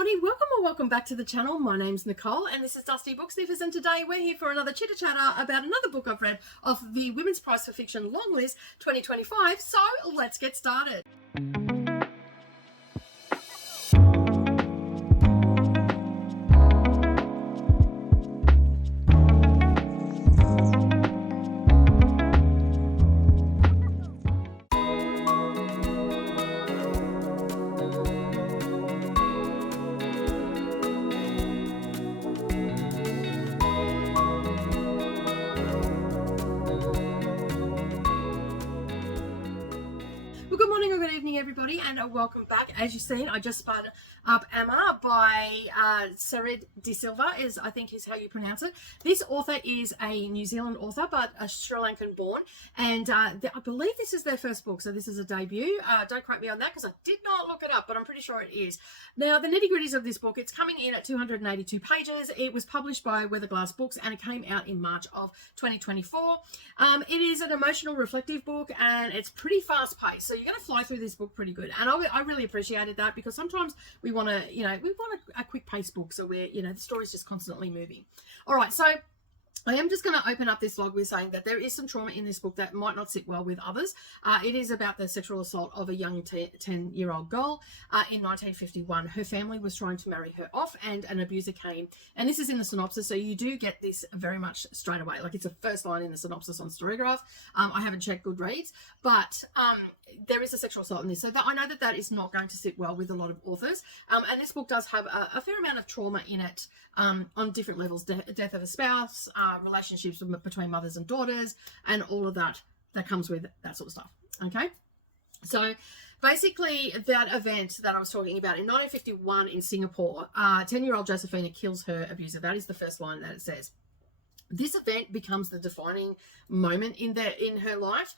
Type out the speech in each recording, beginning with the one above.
everybody, welcome or welcome back to the channel. My name's Nicole and this is Dusty Book Sniffers, and today we're here for another chitter chatter about another book I've read of the Women's Prize for Fiction long list 2025. So let's get started. Good morning or good evening, everybody, and welcome back. As you've seen, I just spun up Amma by Saraid de Silva, I think is how you pronounce it. This author is a New Zealand author, but a Sri Lankan born, and I believe this is their first book, so this is a debut. Don't quote me on that because I did not look it up, but I'm pretty sure it is. Now, the nitty-gritties of this book, it's coming in at 282 pages. It was published by Weatherglass Books, and it came out in March of 2024. It is an emotional, reflective book, and it's pretty fast-paced, so you're going to fly through this book pretty good, and I really appreciated that, because sometimes we want to, a quick pace book, so where the story's just constantly moving. All right, so I am just going to open up this log with saying that there is some trauma in this book that might not sit well with others. It is about the sexual assault of a young 10-year-old girl in 1951. Her family was trying to marry her off, and an abuser came. And this is in the synopsis, so you do get this very much straight away. Like, it's the first line in the synopsis on Storygraph. I haven't checked Goodreads, but there is a sexual assault in this. So I know that is not going to sit well with a lot of authors. And this book does have a fair amount of trauma in it on different levels. Death of a spouse, relationships between mothers and daughters, and all of that comes with that sort of stuff. Okay, so basically that event that I was talking about in 1951 in Singapore, 10-year-old Josephina kills her abuser. That is the first line that it says. This event becomes the defining moment in her life,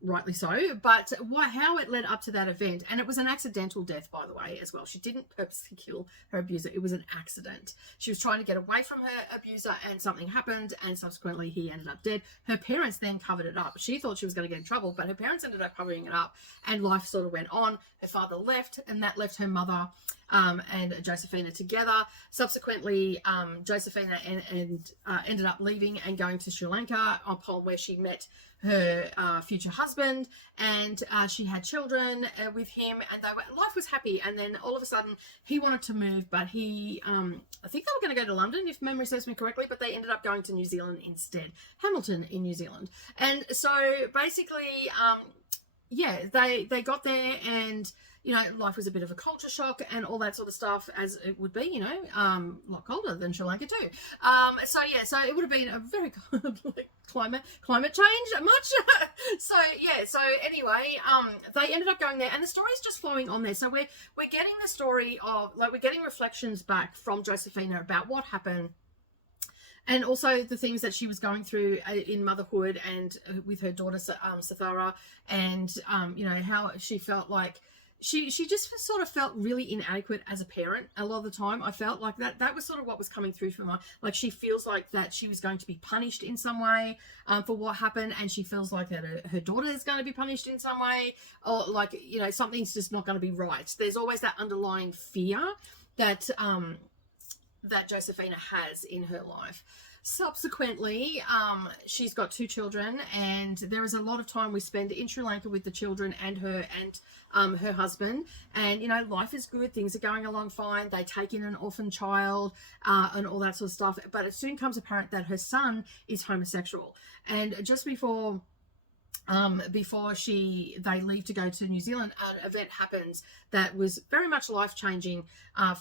rightly so, but how it led up to that event, and it was an accidental death, by the way, as well. She didn't purposely kill her abuser. It was an accident. She was trying to get away from her abuser, and something happened, and subsequently he ended up dead. Her parents then covered it up. She thought she was going to get in trouble, but her parents ended up covering it up, and life sort of went on. Her father left, and that left her mother and Josephina together. Subsequently, Josephina ended up leaving and going to Sri Lanka, upon where she met her future husband, and she had children with him, and life was happy. And then all of a sudden he wanted to move, but he I think they were going to go to London, if memory serves me correctly, but they ended up going to New Zealand instead, Hamilton in New Zealand. And so basically they got there, and life was a bit of a culture shock and all that sort of stuff, as it would be, a lot colder than Sri Lanka too. So it would have been a very climate change much. So anyway, they ended up going there, and the story's just flowing on there. So we're getting the story of, we're getting reflections back from Josephina about what happened, and also the things that she was going through in motherhood and with her daughter Sathara, and how she felt like she just sort of felt really inadequate as a parent a lot of the time. I felt like that was sort of what was coming through from her. Like, she feels like that she was going to be punished in some way for what happened, and she feels like that her daughter is going to be punished in some way, or like, something's just not going to be right. There's always that underlying fear that that Josephina has in her life. Subsequently, she's got 2 children, and there is a lot of time we spend in Sri Lanka with the children and her husband, and life is good, things are going along fine. They take in an orphan child and all that sort of stuff, but it soon comes apparent that her son is homosexual. And just before they leave to go to New Zealand, an event happens that was very much life-changing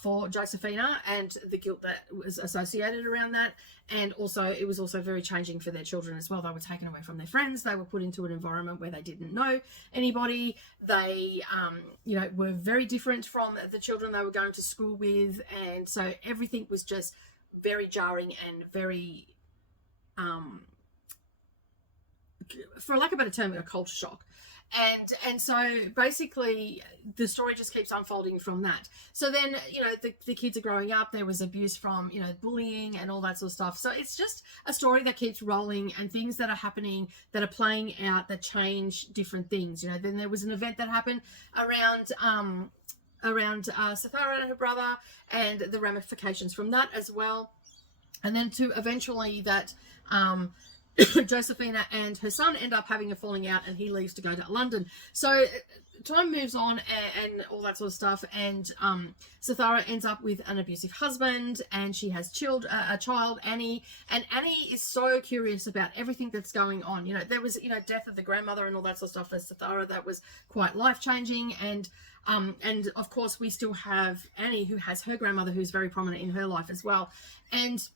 for Josephina, and the guilt that was associated around that. And also, it was also very changing for their children as well. They were taken away from their friends. They were put into an environment where they didn't know anybody. They, were very different from the children they were going to school with. And so everything was just very jarring and very, for lack of a better term, a culture shock. And so basically the story just keeps unfolding from that. So then, the kids are growing up. There was abuse from, bullying and all that sort of stuff. So it's just a story that keeps rolling, and things that are happening, that are playing out, that change different things. Then there was an event that happened around around Sithara and her brother and the ramifications from that as well. And then to eventually that Josephina and her son end up having a falling out, and he leaves to go to London. So time moves on and all that sort of stuff, and Sithara ends up with an abusive husband, and she has a child, Annie, and Annie is so curious about everything that's going on. You know, there was, you know, death of the grandmother and all that sort of stuff for Sithara that was quite life-changing, and of course we still have Annie, who has her grandmother who's very prominent in her life as well, and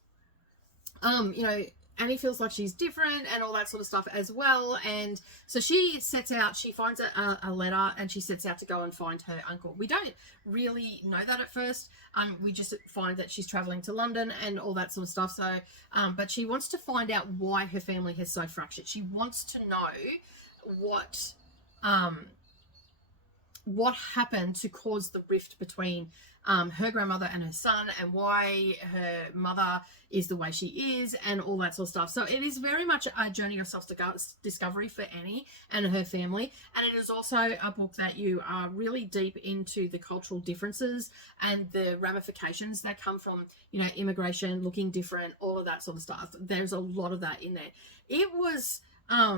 you know, Annie feels like she's different and all that sort of stuff as well. And so she sets out, she finds a letter, and she sets out to go and find her uncle. We don't really know that at first. We just find that she's traveling to London and all that sort of stuff. So, but she wants to find out why her family has so fractured. She wants to know what happened to cause the rift between her grandmother and her son, and why her mother is the way she is, and all that sort of stuff. So it is very much a journey of self-discovery for Annie and her family, and it is also a book that you are really deep into the cultural differences and the ramifications that come from, you know, immigration, looking different, all of that sort of stuff. There's a lot of that in there. It was a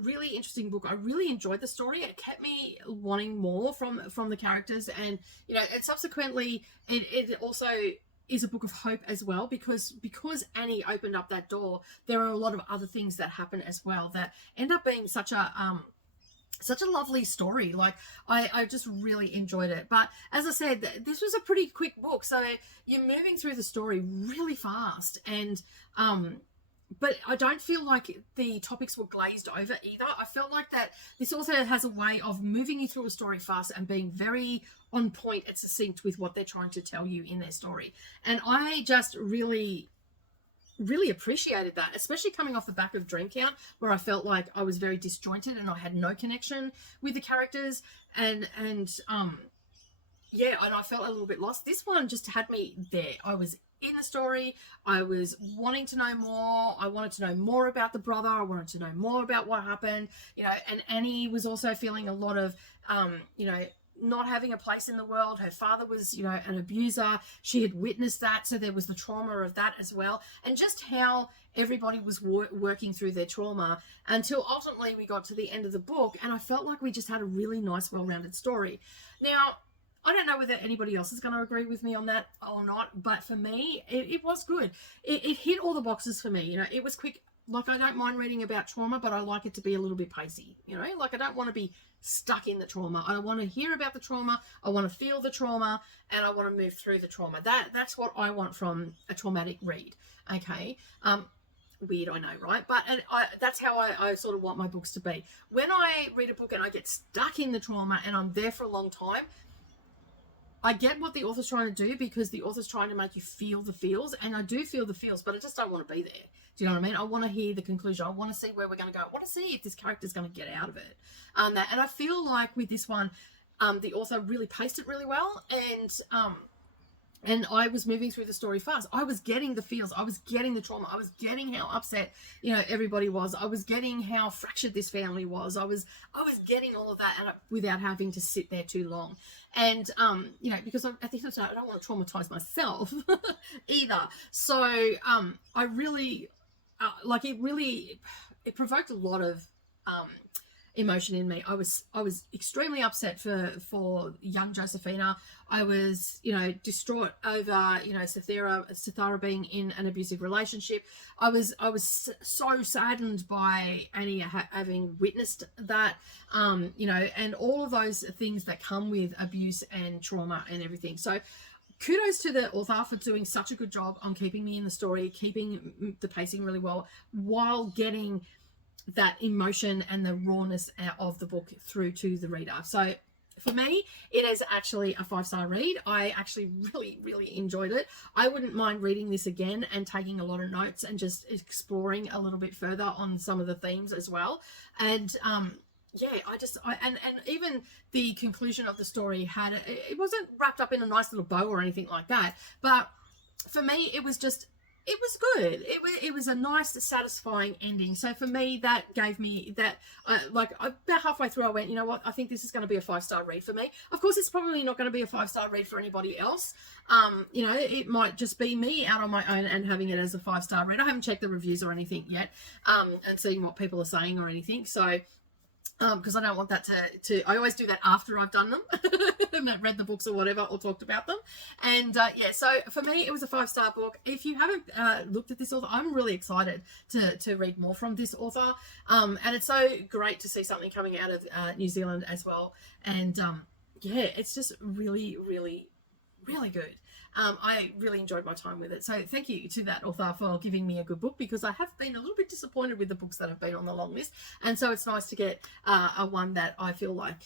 really interesting book. I really enjoyed the story. It kept me wanting more from the characters, and you know, and subsequently it also is a book of hope as well, because Annie opened up that door, there are a lot of other things that happen as well that end up being such a lovely story. Like I just really enjoyed it. But as I said, this was a pretty quick book, so you're moving through the story really fast, and but I don't feel like the topics were glazed over either. I felt like that this author has a way of moving you through a story fast and being very on point and succinct with what they're trying to tell you in their story. And I just really appreciated that, especially coming off the back of Dream Count, where I felt like I was very disjointed and I had no connection with the characters, and yeah, and I felt a little bit lost. This one just had me there. I was in the story. I was wanting to know more. I wanted to know more about the brother. I wanted to know more about what happened, you know, and Annie was also feeling a lot of, you know, not having a place in the world. Her father was, you know, an abuser. She had witnessed that, so there was the trauma of that as well, and just how everybody was working through their trauma until ultimately we got to the end of the book, and I felt like we just had a really nice, well-rounded story. Now, I don't know whether anybody else is going to agree with me on that or not, but for me, it was good. It hit all the boxes for me. You know, it was quick. Like, I don't mind reading about trauma, but I like it to be a little bit pacey. You know, like, I don't want to be stuck in the trauma. I want to hear about the trauma. I want to feel the trauma, and I want to move through the trauma. That's what I want from a traumatic read. Okay. Weird, I know, right? But that's how I sort of want my books to be. When I read a book and I get stuck in the trauma and I'm there for a long time, I get what the author's trying to do, because the author's trying to make you feel the feels, and I do feel the feels, but I just don't want to be there. Do you know what I mean? I want to hear the conclusion. I want to see where we're going to go. I want to see if this character's going to get out of it. And I feel like with this one, the author really paced it really well, and I was moving through the story fast. I was getting the feels. I was getting the trauma. I was getting how upset, you know, everybody was. I was getting how fractured this family was. I was getting all of that, and without having to sit there too long. And, you know, because at the end of the day, I don't want to traumatize myself either. So, I really, it provoked a lot of, emotion in me. I was extremely upset for young Josephina. I was, you know, distraught over, you know, Sithara being in an abusive relationship. I was so saddened by Annie having witnessed that, you know, and all of those things that come with abuse and trauma and everything. So kudos to the author for doing such a good job on keeping me in the story, keeping the pacing really well, while getting that emotion and the rawness of the book through to the reader. So for me, it is actually a 5-star read. I actually really enjoyed it. I wouldn't mind reading this again and taking a lot of notes and just exploring a little bit further on some of the themes as well. And yeah, and even the conclusion of the story it wasn't wrapped up in a nice little bow or anything like that, but for me, it was just it was good. It was a nice, satisfying ending. So for me, that gave me that, like about halfway through, I went, you know what? I think this is going to be a 5-star read for me. Of course, it's probably not going to be a 5-star read for anybody else. You know, it might just be me out on my own and having it as a 5-star read. I haven't checked the reviews or anything yet, and seeing what people are saying or anything. So, because I don't want that I always do that after I've done them and I've read the books or whatever, or talked about them. And yeah, so for me, it was a 5-star book. If you haven't looked at this author, I'm really excited to read more from this author. And it's so great to see something coming out of New Zealand as well. And yeah, it's just really, really, really good. I really enjoyed my time with it. So thank you to that author for giving me a good book, because I have been a little bit disappointed with the books that have been on the long list. And so it's nice to get a one that I feel like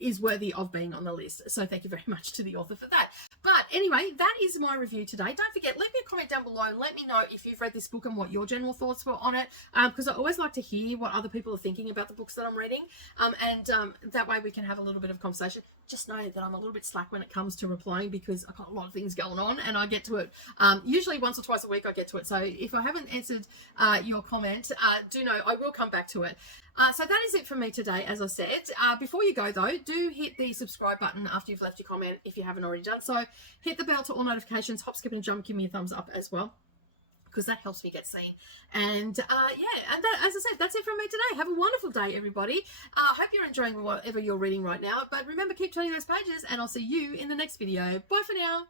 is worthy of being on the list. So thank you very much to the author for that. But anyway, that is my review today. Don't forget, leave me a comment down below and let me know if you've read this book and what your general thoughts were on it, because I always like to hear what other people are thinking about the books that I'm reading, and that way we can have a little bit of conversation. Just know that I'm a little bit slack when it comes to replying, because I've got a lot of things going on and I get to it usually once or twice a week. I get to it. So if I haven't answered your comment, do know I will come back to it. So that is it from me today. As I said, before you go though, do hit the subscribe button after you've left your comment if you haven't already done so. Hit the bell to all notifications, hop, skip and jump, give me a thumbs up as well, because that helps me get seen. And yeah, and that, as I said, that's it from me today. Have a wonderful day, everybody. I hope you're enjoying whatever you're reading right now, but remember, keep turning those pages, and I'll see you in the next video. Bye for now.